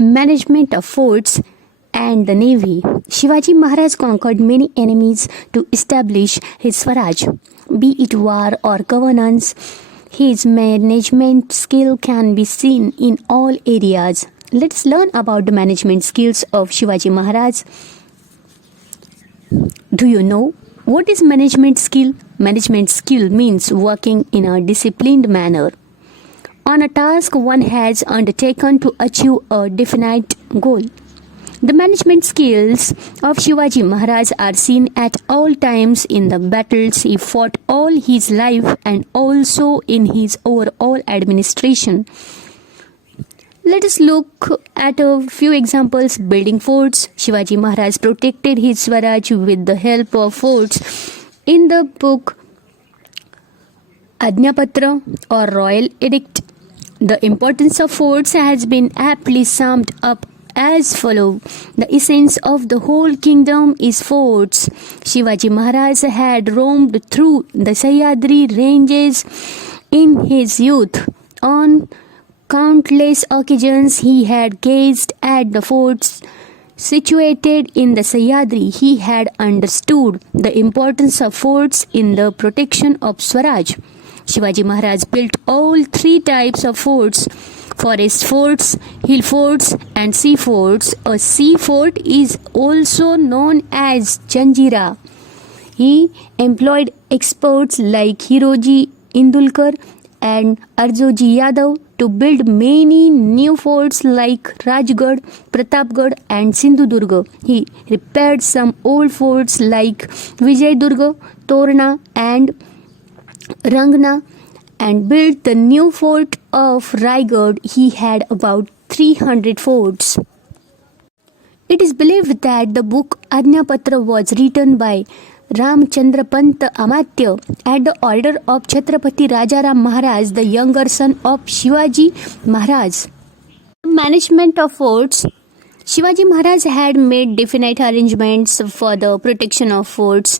Management of forts and the navy. Shivaji Maharaj conquered many enemies to establish his Swaraj. Be it war or governance, his management skill can be seen in all areas. Let's learn about the management skills of Shivaji Maharaj. Do you know what is management skill? Management skill means working in a disciplined manner on a task one has undertaken to achieve a definite goal. The management skills of Shivaji Maharaj are seen at all times in the battles he fought all his life and also in his overall administration. Let us look at a few examples. Building forts. Shivaji Maharaj protected his Swaraj with the help of forts. In the book Ajnapatra or Royal Edict, the importance of forts has been aptly summed up as follows. The essence of the whole kingdom is forts. Shivaji Maharaj had roamed through the Sahyadri ranges in his youth. On countless occasions he had gazed at the forts situated in the Sahyadri. He had understood the importance of forts in the protection of Swaraj. Shivaji Maharaj built all three types of forts: forest forts, hill forts and sea forts. A sea fort is also known as Janjira. He employed experts like Hiroji Indulkar and Arjoji Yadav to build many new forts like Rajgarh, Pratapgarh and Sindhudurga. He repaired some old forts like Vijayadurga, Torna and Rangna and built the new fort of Raigad. He had about 300 forts. It is believed that the book Ajnapatra was written by Ramchandra Pant Amatya at the order of Chhatrapati Rajaram Maharaj, the younger son of Shivaji Maharaj. Management of forts. Shivaji Maharaj had made definite arrangements for the protection of forts.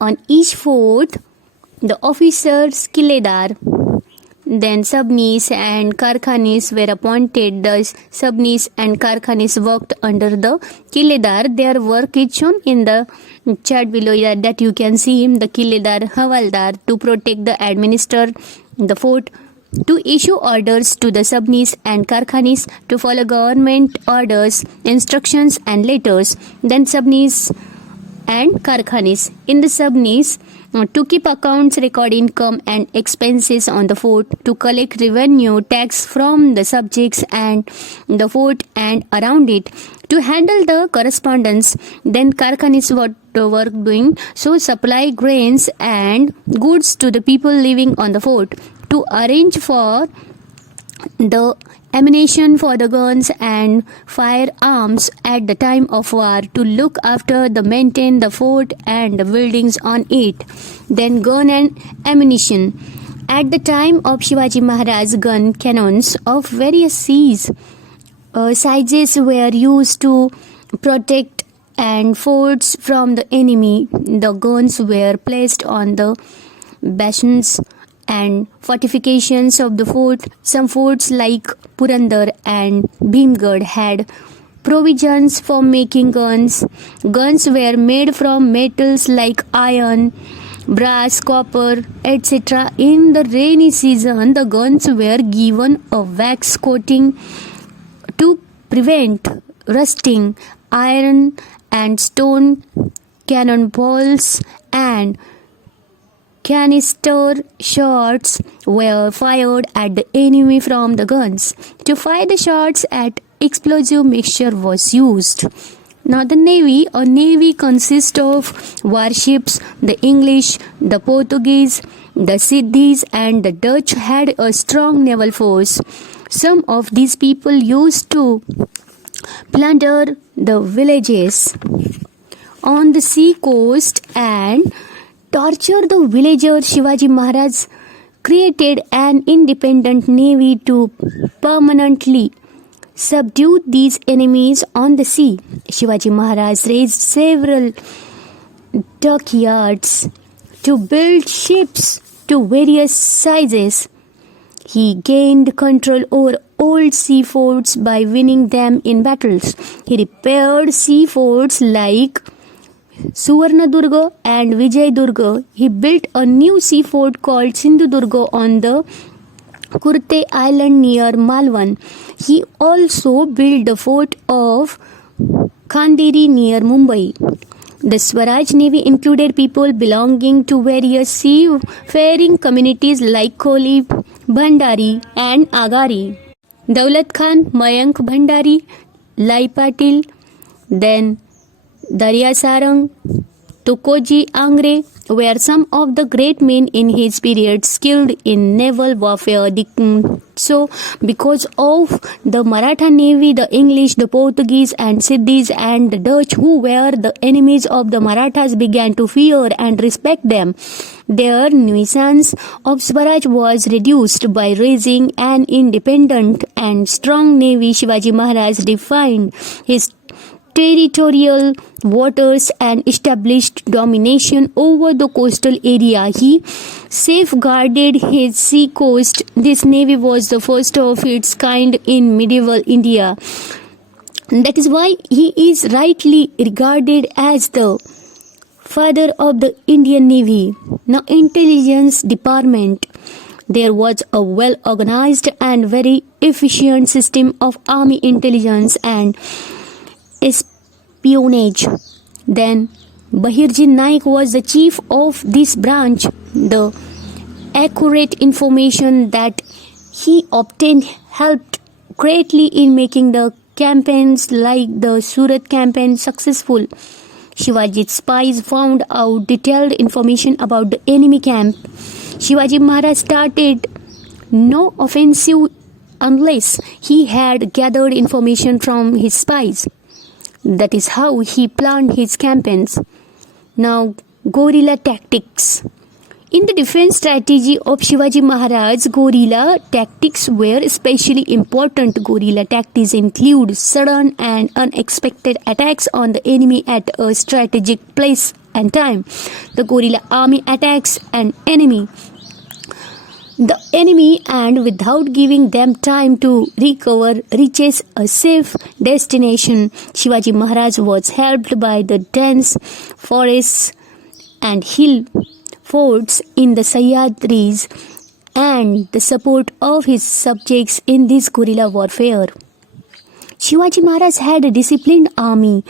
On each fort, the officers Kiledar, then Sabnis and Karkhanis were appointed. The Sabnis and Karkhanis worked under the Kiledar. Their work is shown in the chart below that you can see him. The Kiledar Havaldar to protect the administer the fort, to issue orders to the Sabnis and Karkhanis, to follow government orders, instructions and letters. Then Sabnis and Karkhanis. In the Sabnis, to keep accounts, record income and expenses on the fort, to collect revenue tax from the subjects and the fort and around it, to handle the correspondence. Then Karkhanis what work doing, so supply grains and goods to the people living on the fort, to arrange for the ammunition for the guns and firearms at the time of war, to look after the maintain the fort and the buildings on it. Then gun and ammunition. At the time of Shivaji Maharaj, gun cannons of various sizes were used to protect and forts from the enemy. The guns were placed on the bastions and fortifications of the fort. Some forts like Purandar and Bhimgarh had provisions for making guns. Guns were made from metals like iron, brass, copper, etc. In the rainy season, the guns were given a wax coating to prevent rusting. Iron and stone cannonballs and canister shots were fired at the enemy from the guns. To fire the shots at explosive mixture was used. Now the navy. A navy consists of warships. The English, the Portuguese, the Siddhis and the Dutch had a strong naval force. Some of these people used to plunder the villages on the sea coast and torture the villagers. Shivaji Maharaj created an independent navy to permanently subdue these enemies on the sea. Shivaji Maharaj raised several dockyards to build ships to various sizes. He gained control over old sea forts by winning them in battles. He repaired sea forts like Suvarnadurga and Vijayadurga. He built a new sea fort called Sindhudurga on the Kurte Island near Malwan. He also built the fort of Khandiri near Mumbai. The Swaraj Navy included people belonging to various seafaring communities like Koli, Bhandari and Agari. Daulat Khan, Mayank Bhandari, Lai Patil, then Darya Sarang, Tukoji Angre were some of the great men in his period skilled in naval warfare. So, because of the Maratha Navy, the English, the Portuguese and Siddhis and the Dutch, who were the enemies of the Marathas, began to fear and respect them. Their nuisance of Swaraj was reduced by raising an independent and strong navy. Shivaji Maharaj defined his territorial waters and established domination over the coastal area. He safeguarded his sea coast. This navy was the first of its kind in medieval India. That is why he is rightly regarded as the father of the Indian Navy. Now, intelligence department. There was a well-organized and very efficient system of army intelligence and espionage. Then Bahirji Naik was the chief of this branch. The accurate information that he obtained helped greatly in making the campaigns like the Surat campaign successful. Shivaji's spies found out detailed information about the enemy camp. Shivaji Maharaj started no offensive unless he had gathered information from his spies. That is how he planned his campaigns. Now, guerrilla tactics. In the defense strategy of Shivaji Maharaj, guerrilla tactics were especially important. Guerrilla tactics include sudden and unexpected attacks on the enemy at a strategic place and time. The guerrilla army attacks the enemy and without giving them time to recover reaches a safe destination. Shivaji Maharaj was helped by the dense forests and hill forts in the Sahyadris and the support of his subjects in this guerrilla warfare. Shivaji Maharaj had a disciplined army.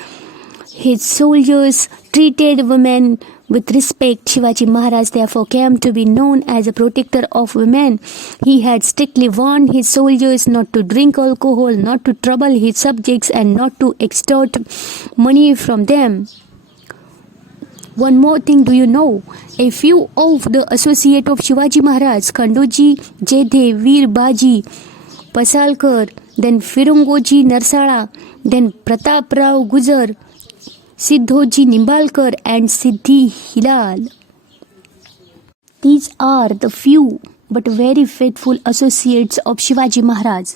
His soldiers treated women with respect. Shivaji Maharaj therefore came to be known as a protector of women. He had strictly warned his soldiers not to drink alcohol, not to trouble his subjects and not to extort money from them. One more thing, do you know? A few of the associates of Shivaji Maharaj, Khandoji Jedhe, Veer Baji, Pasalkar, then Firangoji Narsala, then Pratap Rao Gujar, Siddhoji Nimbalkar and Siddhi Hilal. These are the few but very faithful associates of Shivaji Maharaj.